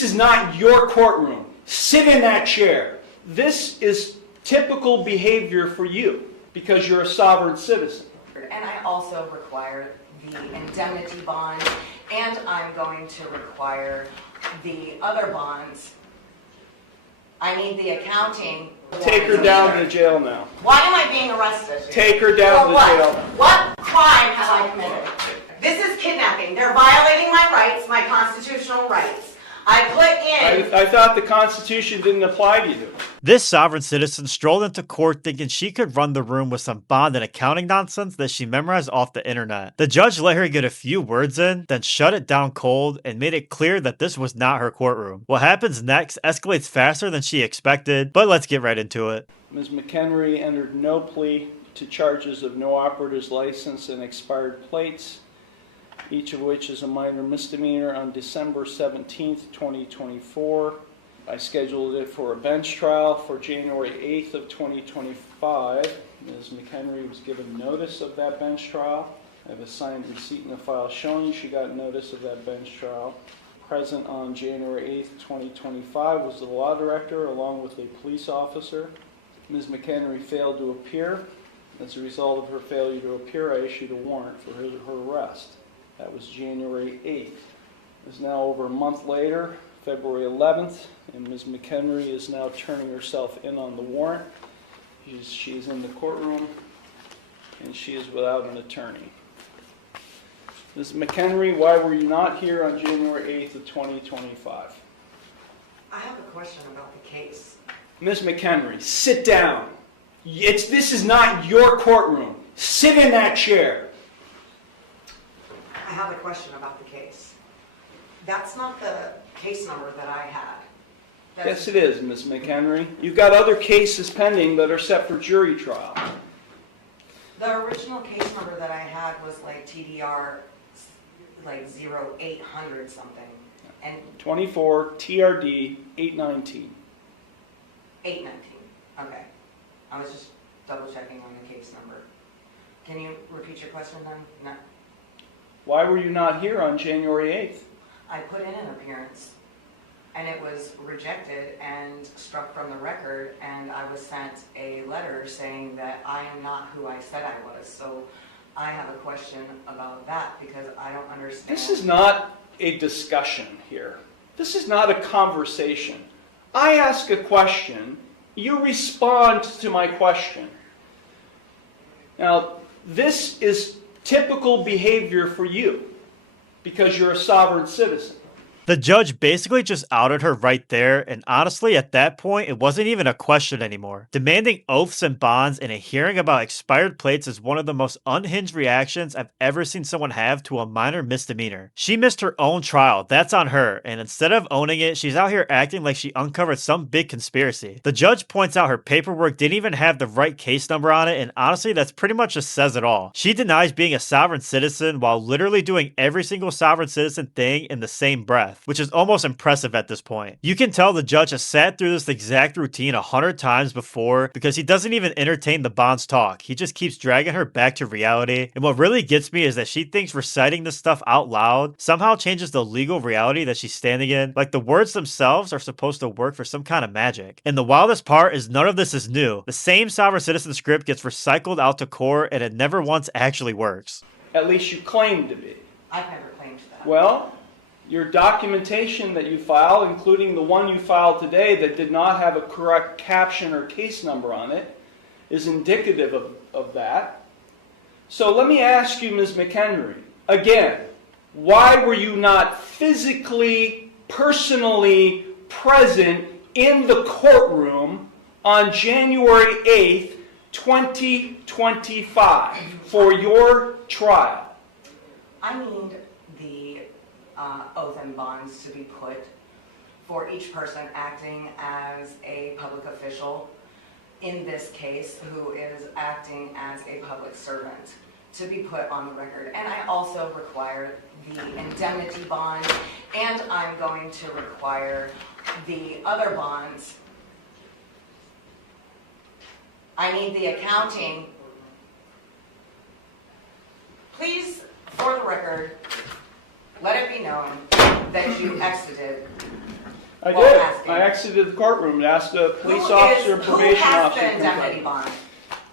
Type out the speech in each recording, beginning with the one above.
this is not your courtroom. Sit in that chair. This is typical behavior for you because you're a sovereign citizen. And I also require the indemnity bond, and I'm going to require the other bonds. I need the accounting. Take her down to jail now. Why am I being arrested? Take her down to jail. What crime have I committed? This is kidnapping. They're violating my rights, my constitutional rights. I put in... I thought the Constitution didn't apply to you. This sovereign citizen strolled into court thinking she could run the room with some bond and accounting nonsense that she memorized off the internet. The judge let her get a few words in, then shut it down cold and made it clear that this was not her courtroom. What happens next escalates faster than she expected, but let's get right into it. Ms. McHenry entered no plea to charges of no operator's license and expired plates, each of which is a minor misdemeanor, on December 17th, 2024. I scheduled it for a bench trial for January 8th of 2025. Ms. McHenry was given notice of that bench trial. I have a signed receipt in the file showing she got notice of that bench trial. Present on January 8th, 2025 was the law director along with a police officer. Ms. McHenry failed to appear. As a result of her failure to appear, I issued a warrant for her arrest. That was January 8th. It's now over a month later, February 11th, and Ms. McHenry is now turning herself in on the warrant. She's in the courtroom, and she is without an attorney. Ms. McHenry, why were you not here on January 8th of 2025? I have a question about the case. Ms. McHenry, sit down. This is not your courtroom. Sit in that chair. I have a question about the case. That's not the case number that I had. Yes, it is, Ms. McHenry. You've got other cases pending that are set for jury trial. The original case number that I had was like TDR, like 0800 something. And 24 TRD 819. 819. Okay. I was just double checking on the case number. Can you repeat your question then? No. Why were you not here on January 8th? I put in an appearance, and it was rejected and struck from the record, and I was sent a letter saying that I am not who I said I was. So I have a question about that because I don't understand. This is not a discussion here. This is not a conversation. I ask a question, you respond to my question. Now, this is typical behavior for you because you're a sovereign citizen. The judge basically just outed her right there, and honestly, at that point, it wasn't even a question anymore. Demanding oaths and bonds in a hearing about expired plates is one of the most unhinged reactions I've ever seen someone have to a minor misdemeanor. She missed her own trial, that's on her, and instead of owning it, she's out here acting like she uncovered some big conspiracy. The judge points out her paperwork didn't even have the right case number on it, and honestly, that's pretty much just says it all. She denies being a sovereign citizen while literally doing every single sovereign citizen thing in the same breath, which is almost impressive at this point. You can tell the judge has sat through this exact routine 100 times before because he doesn't even entertain the bonds talk. He just keeps dragging her back to reality. And what really gets me is that she thinks reciting this stuff out loud somehow changes the legal reality that she's standing in. Like the words themselves are supposed to work for some kind of magic. And the wildest part is none of this is new. The same sovereign citizen script gets recycled out to court and it never once actually works. At least you claim to be. I've never claimed that. Well, your documentation that you file, including the one you filed today that did not have a correct caption or case number on it, is indicative of that. So let me ask you, Ms. McHenry, again, why were you not physically, personally present in the courtroom on January 8th, 2025 for your trial? I need the oath and bonds to be put for each person acting as a public official in this case who is acting as a public servant to be put on the record. And I also require the indemnity bond, and I'm going to require the other bonds. I need the accounting. Please, for the record, let it be known that you exited I while did. asking? I exited the courtroom and asked a police officer, Who probation has officer. the indemnity bond?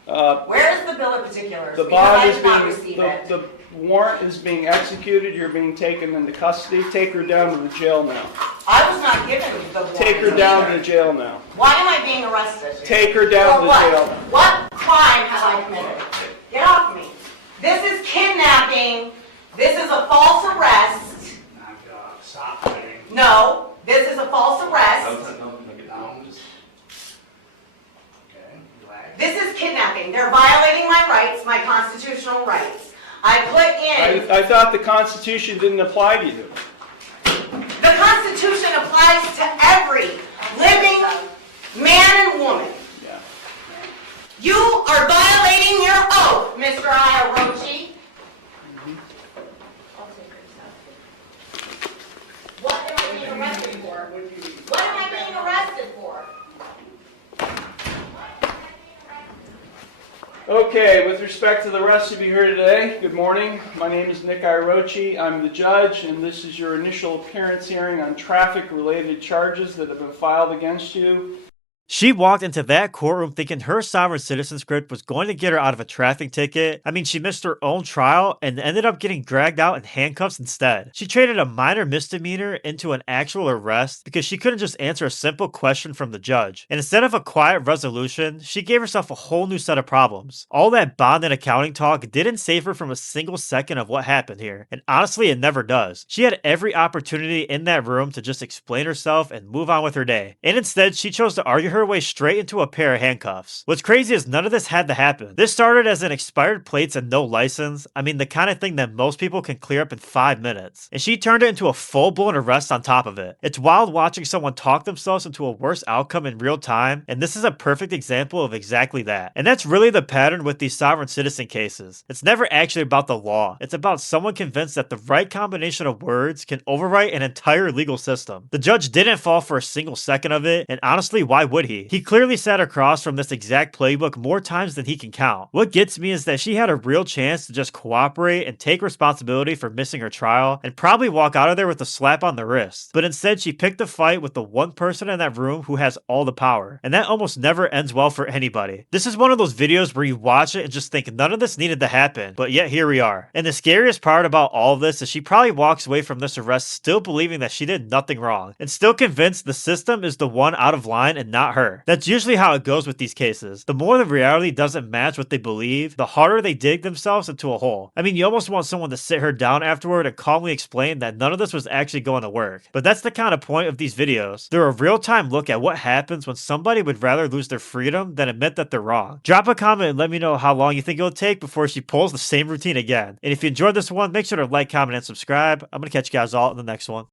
Uh, Where is the bill of particulars? The Because bond I is did not being, receive it. the warrant is being executed, you're being taken into custody. Take her down to the jail now. I was not given the warrant. Take her down to either. the jail now. Why am I being arrested? Take her down For to the what? jail. What crime have I committed? Get off me. This is kidnapping. This is a false arrest. Stop fighting. No, this is a false arrest. Okay, relax. This is kidnapping. They're violating my rights, my constitutional rights. I put in, I thought the Constitution didn't apply to you. the Constitution applies to every living man and woman. Yeah. You are violating your oath, Mr. Iarochi. What am I being arrested for? What am I being arrested for? Okay, with respect to the rest of you here today, good morning. My name is Nick Iarochi. I'm the judge, and this is your initial appearance hearing on traffic-related charges that have been filed against you. She walked into that courtroom thinking her sovereign citizen script was going to get her out of a traffic ticket. I mean, she missed her own trial and ended up getting dragged out in handcuffs instead. She traded a minor misdemeanor into an actual arrest because she couldn't just answer a simple question from the judge. And instead of a quiet resolution, she gave herself a whole new set of problems. All that bond and accounting talk didn't save her from a single second of what happened here. And honestly, it never does. She had every opportunity in that room to just explain herself and move on with her day. And instead, she chose to argue her way straight into a pair of handcuffs. What's crazy is none of this had to happen. This started as an expired plates and no license. I mean, the kind of thing that most people can clear up in 5 minutes. And she turned it into a full-blown arrest on top of it. It's wild watching someone talk themselves into a worse outcome in real time, and this is a perfect example of exactly that. And that's really the pattern with these sovereign citizen cases. It's never actually about the law. It's about someone convinced that the right combination of words can overwrite an entire legal system. The judge didn't fall for a single second of it, and honestly, why would he? He clearly sat across from this exact playbook more times than he can count. What gets me is that she had a real chance to just cooperate and take responsibility for missing her trial and probably walk out of there with a slap on the wrist. But instead, she picked a fight with the one person in that room who has all the power. And that almost never ends well for anybody. This is one of those videos where you watch it and just think none of this needed to happen, but yet here we are. And the scariest part about all of this is she probably walks away from this arrest still believing that she did nothing wrong and still convinced the system is the one out of line and not her. That's usually how it goes with these cases. The more the reality doesn't match what they believe, the harder they dig themselves into a hole. I mean, you almost want someone to sit her down afterward and calmly explain that none of this was actually going to work. But that's the kind of point of these videos. They're a real-time look at what happens when somebody would rather lose their freedom than admit that they're wrong. Drop a comment and let me know how long you think it'll take before she pulls the same routine again. And if you enjoyed this one, make sure to like, comment, and subscribe. I'm gonna catch you guys all in the next one.